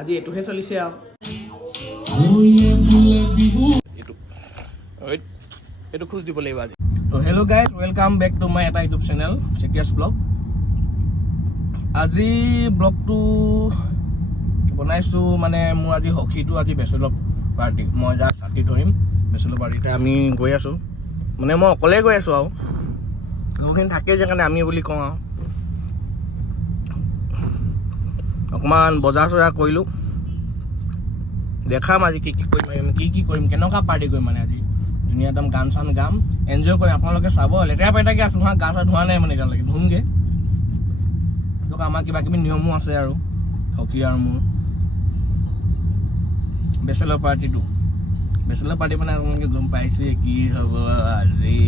আজি এইটোহে চলিছে আৰু এইটো খোজ দিব লাগিব আজি। তো hello' guys, welcome back to my এটা ইউটিউব চেনেল চেতিয়াছ ব্লগ। আজি ব্লগটো বনাইছোঁ মানে মোৰ আজি হকীটো আজি বেচেলৰ পাৰ্টি। মই যাক ছাতি ধৰিম বেচেলৰ পাৰ্টিতে আমি গৈ আছোঁ, মানে মই অকলে গৈ আছোঁ আৰু লগৰখিনি থাকেই যে কাৰণে আমি বুলি কওঁ আৰু অকণমান বজাৰ চজাৰ কৰিলোঁ। দেখাম আজি কি কৰিম কেনেকুৱা পাৰ্টি কৰিম মানে আজি ধুনীয়া একদম গান চান গাম, এনজয় কৰিম। আপোনালোকে চাব। লেতেৰা পেতেৰাকৈ আছোঁ নহয়, গা চা ধোৱা নাই মানে এতিয়ালৈকে, ধুমগৈ। তো আমাৰ কিবা কিবি নিয়মো আছে আৰু হকী আৰু মোৰ বেচেলৰ পাৰ্টি মানে আপোনালোকে গম পাইছে কি হ'ব আজি।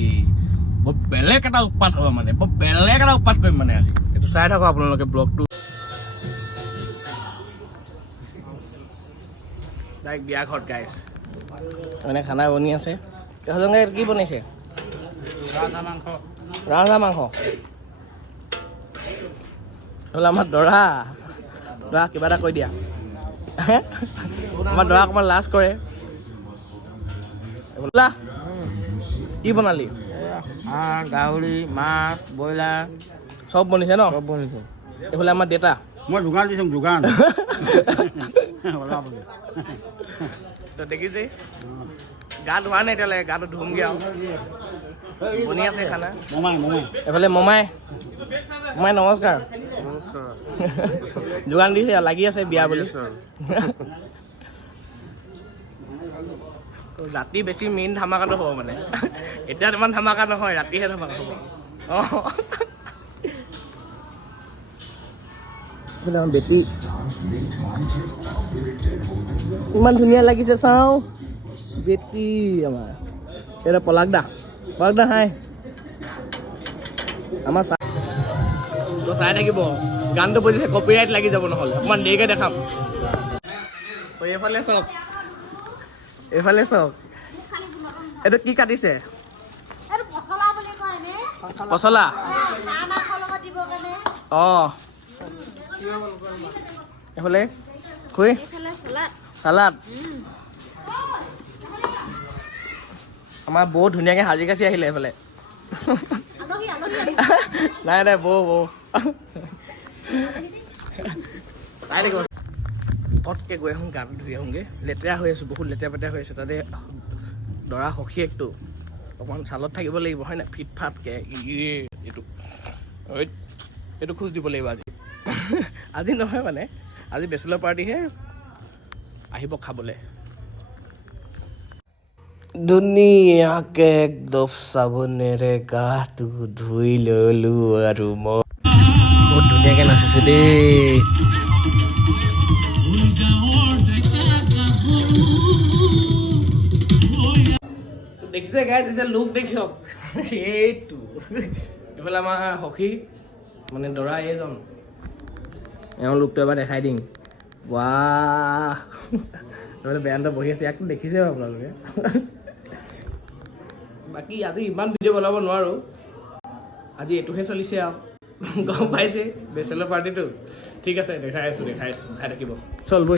বৰ বেলেগ এটা উৎপাত হ'ব মানে, বৰ বেলেগ এটা উৎপাত কৰিম মানে আজি। এইটো চাই থাকক আপোনালোকে ব্লগটো। ডাইৰেক্ট বিয়া ঘৰত গাইছ মানে খানা বনি আছে। কি বনাইছে? ৰাজহাঁহ মাংস। হ'লে আমাৰ দৰা কিবা এটা কৈ দিয়া। আমাৰ দৰা অকণমান লাজ কৰে। কি বনালি? হাঁহ, গাহৰি, মাছ, ব্ৰইলাৰ চব বনিছে ন? চব বনিছে। এইফালে আমাৰ দেউতা মই যোগান দিছোঁ, যোগান। তো দেখিছে গা ধোৱা নাই এতিয়ালৈকে, গাটো ধুমগৈ আৰু বনি আছে খানা। এইফালে মমাই নমস্কাৰ। যোগান দিছে আৰু লাগি আছে বিয়া বুলি। ৰাতি বেছি মেইন ধামাকাটো হ'ব মানে, এতিয়া ইমান ধামাকা নহয়, ৰাতিহে ধামাকা হ'ব। অঁ বেটি ইমান ধুনীয়া লাগিছে চাওঁ। বেটি আমাৰ এটা পলাক দা হাই আমাৰ তো চাই থাকিব। গানটো বজিছে, কপিৰাইট লাগি যাব নহ'লে, অকণমান দেৰিকৈ দেখাম। এইফালে চাওক এইটো কি কাটিছে? পচলা। অঁ এইফালে খুই চালাড। আমাৰ বহুত ধুনীয়াকৈ সাজি কাচি আহিলে এইফালে। নাই বৌ চাই থাকিব। পটকৈ গৈ আহোঁ, গাটো ধুই আহোঁগৈ। লেতেৰা হৈ আছোঁ, বহুত লেতেৰা পেতেৰা হৈ আছোঁ। তাতে দৰা সখীয়েকটো অকণমান ছালত থাকিব লাগিব হয় নাই, ফিট ফাটকৈ। এইটো খোজ দিব লাগিব আজি নহয় মানে, আজি বেচেলৰ পাৰ্টিহে, আহিব খাবলৈ। ধুনীয়াকৈ একদম চাবোনেৰে গাটো ধুই ল'লোঁ আৰু মই বহুত ধুনীয়াকৈ নাচিছোঁ দেই। দেখিছে গাই, যেতিয়া লুক দেখিছক সেইটো। এইফালে আমাৰ সখী মানে দৰা এইজন, এওঁৰ লুকটো এবাৰ দেখাই দিম। ৱাহ, নহ'লে বেয়ানটো বহি আছে, ইয়াকতো দেখিছে আপোনালোকে। বাকী আজি ইমান ভিডিঅ' বনাব নোৱাৰোঁ, আজি এইটোহে চলিছে আৰু গম পাইছে বেচেলৰ পাৰ্টিটো। ঠিক আছে, দেখাই আছোঁ চাই থাকিব। চল বৈ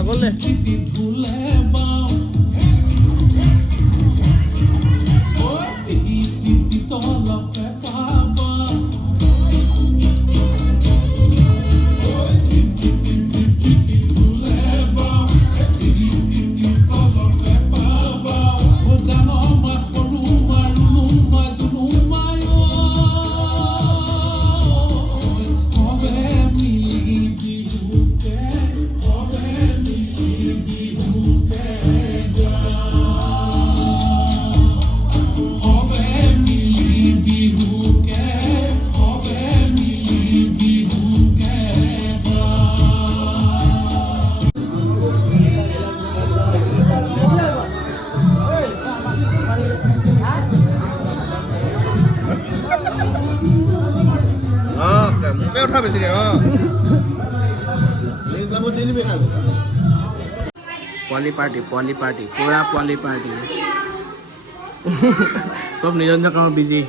আগলে জাপে উঠা বেছিকে পোৱালি পাৰ্টি পুৰা পোৱালি পাৰ্টি চব নিজৰ নিজৰ কামত বিজি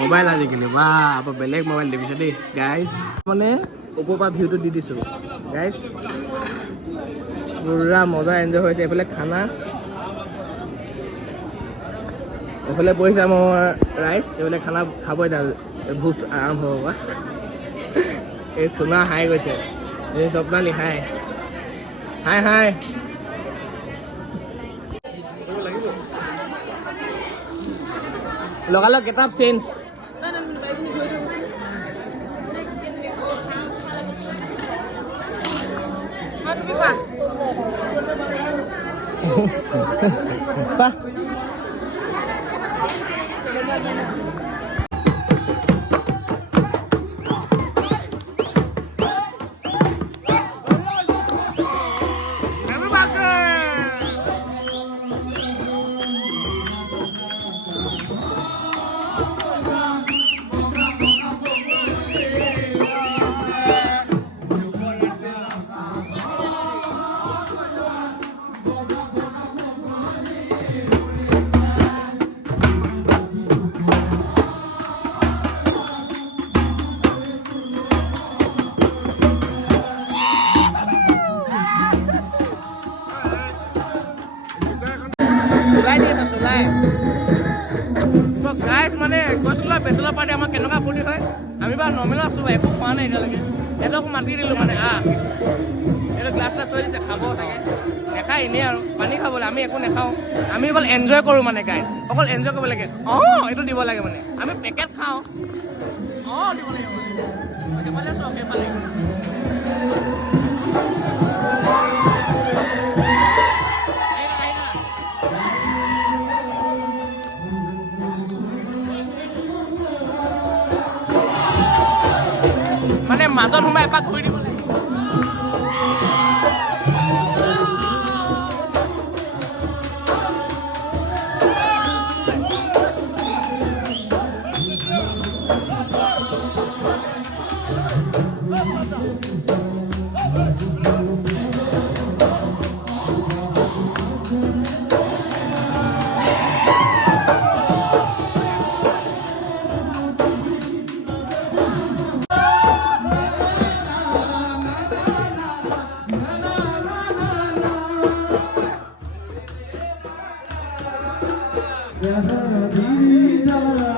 মোবাইল আজিকালি বা বেলেগ মোবাইল দিবিছে দেই গাইজ মানে ওপৰৰ পৰা ভিউটো দি দিছোঁ গাইজ পুৰা মজা এনজয় হৈছে এইফালে খানা এইফালে বহিছে মোৰ ৰাইজ এইফালে খানা খাবই তাৰ ভোজ আৰম্ভ হ'ব এই চুনা হাই গৈছে এই স্বপ্নালী হাই হাই হাই লগালগ কিতাপ চেঞ্জ চলাই দিয়ে চলাই গাইজ মানে কৈছিলোঁ বেচেলৰ পাৰ্টি আমাৰ কেনেকুৱা ফূৰ্তি হয় আমি বাৰু নৰ্মেলো আছোঁ বাৰু একো খোৱা নাই এতিয়ালৈকে সিহঁতকো মাতি দিলোঁ মানে এইটো গ্লাছ থৈ দিছে খাব চাগে নেখায় এনেই আৰু পানী খাবলৈ আমি একো নাখাওঁ আমি অকল এনজয় কৰোঁ মানে গাইজ অকল এনজয় কৰিব লাগে এইটো দিব লাগে মানে আমি পেকেট খাওঁ দিব লাগে সেইফালে চক সেইফালে মানে মাজত সোমাই এপাক ঘূৰি দিব লাগে Ya Habibie